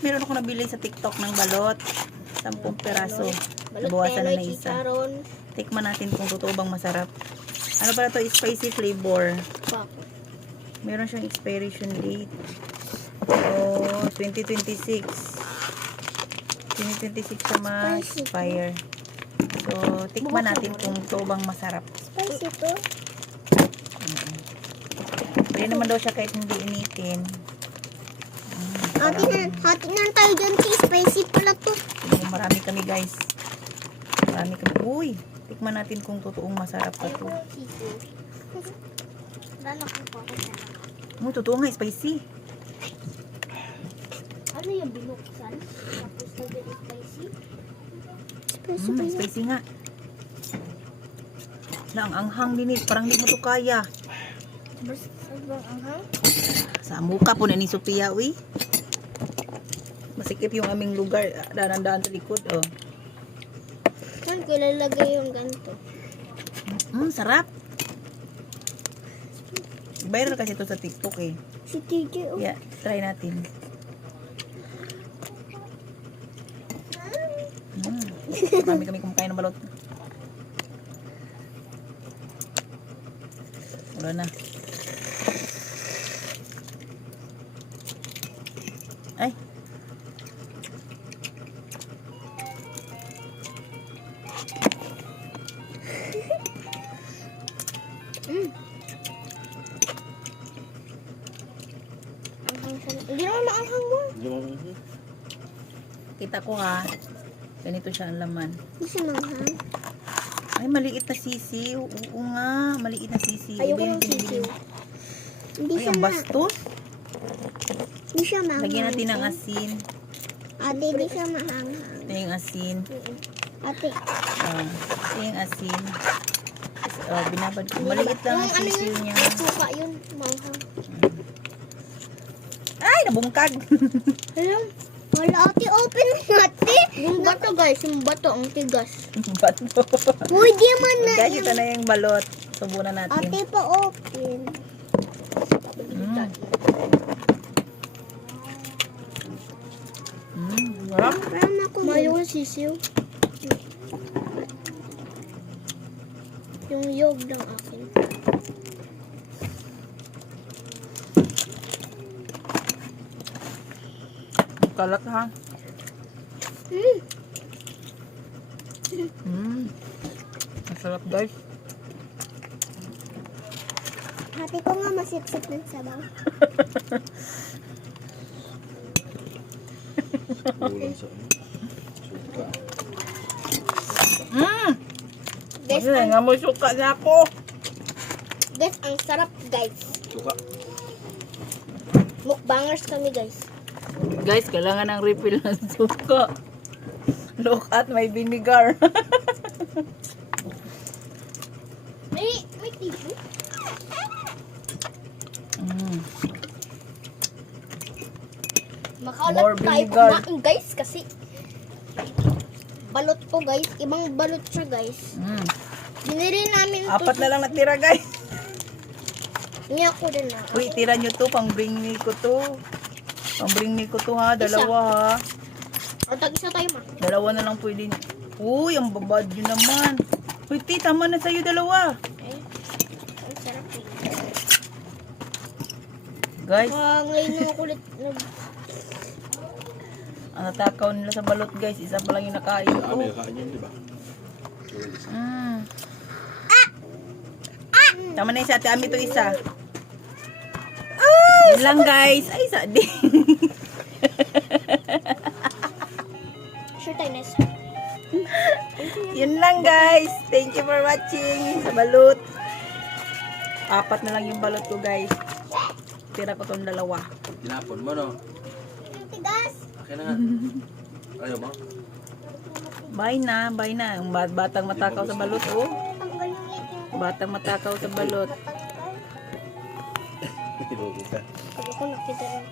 meron ako nabili sa TikTok ng balot. 10 peraso. Nabawasan na isa. Tikman natin kung totoo bang masarap. Ano pala to? Spicy flavor. Meron siyang expiration date. Oh, 2026. 2026 siya ma-expire. So, tikman natin kung totoo bang masarap. Spicy to? Pwede naman daw siya kahit hindi initin. Hati na tayo dyan. Spicy pala to. Marami kami guys. Marami kami. Uy, tikman natin kung totoong masarap pa to. Totoo nga, spicy. Ano yung binuksan? Tapos naging spicy? Spicy nga. Na ang anghang din eh. Parang hindi mo to kaya. Basta bang anghang? Sa muka po na ni Sophia, uy. Masikip yung aming lugar. Dahan-dahan sa likod, oh. Saan ko ilalagay yung ganito? Sarap. Viral kasi ito sa TikTok eh. Si TJ, oh. Yeah, try natin. Marami kami kumakain ng balot. Wala na. Ay. Hindi naman maanghang mo. Kita ko ha. Ganito siya ang laman. Hindi siya maanghang. Ay, maliit na sisiw. Oo nga, maliit na sisiw. Ayoko Iba yung ng sisiw. Hindi Ay, siya ang bastos. Hindi siya maanghang. Lagyan natin ng asin. Ate, hindi siya maanghang. Ito yung asin. Ate. Ito yung asin. Binabad ko. Maliit lang ang sisiw niya. Suka yun, maanghang. Ay, nabungkag. Alam, wala ate, open ate. Yung bato guys, yung bato, ang tigas. Bato. Uy, di man na Guys, ito na yung balot. Subunan natin. ate pa open. Sarap. Parang ako mayo yung sisiw. Yung yog lang akin. Kalat ha. Masarap guys. Ate ko nga masipsip ng sabaw. Guys, Ay, nga mo suka na ako. guys, ang sarap guys. Suka. Mukbangers kami guys. Guys, kailangan ng refill ng suka. Look at my vinegar. May tissue? More Makaulat tayo vinegar. kumain guys kasi balot ko guys. Ibang balot siya guys. Binili namin to. 4 na lang natira guys. Niya ko din na. Uy, tira nyo to. Pang bring me ko to. Pang bring me ko to ha. Dalawa ha. O, tag-isa tayo ma. Dalawa na lang pwede. Uy, ang babad nyo naman. Uy, ti, tama na sa'yo dalawa. Ang sarap eh. Guys, Ngayon na ako ulit. ang natakaw nila sa balot guys. Isa pa lang yung nakain ko. May kain yun, di ba? Tama na yung sa ate Ami to isa. Yun lang guys. Ay, isa din. Sure tayo Ness. Yun lang guys. Thank you for watching sa balot. 4 na lang yung balot ko guys. Tira ko tong dalawa. Tinapon mo, no? Tigas! Akin na nga. Ayaw mo? Bye na, bye na. Ang batang matakaw sa balot, oh. Tanggal yung itim. Batang matakaw sa balot. Ilugo ka. Pag ako nakita yung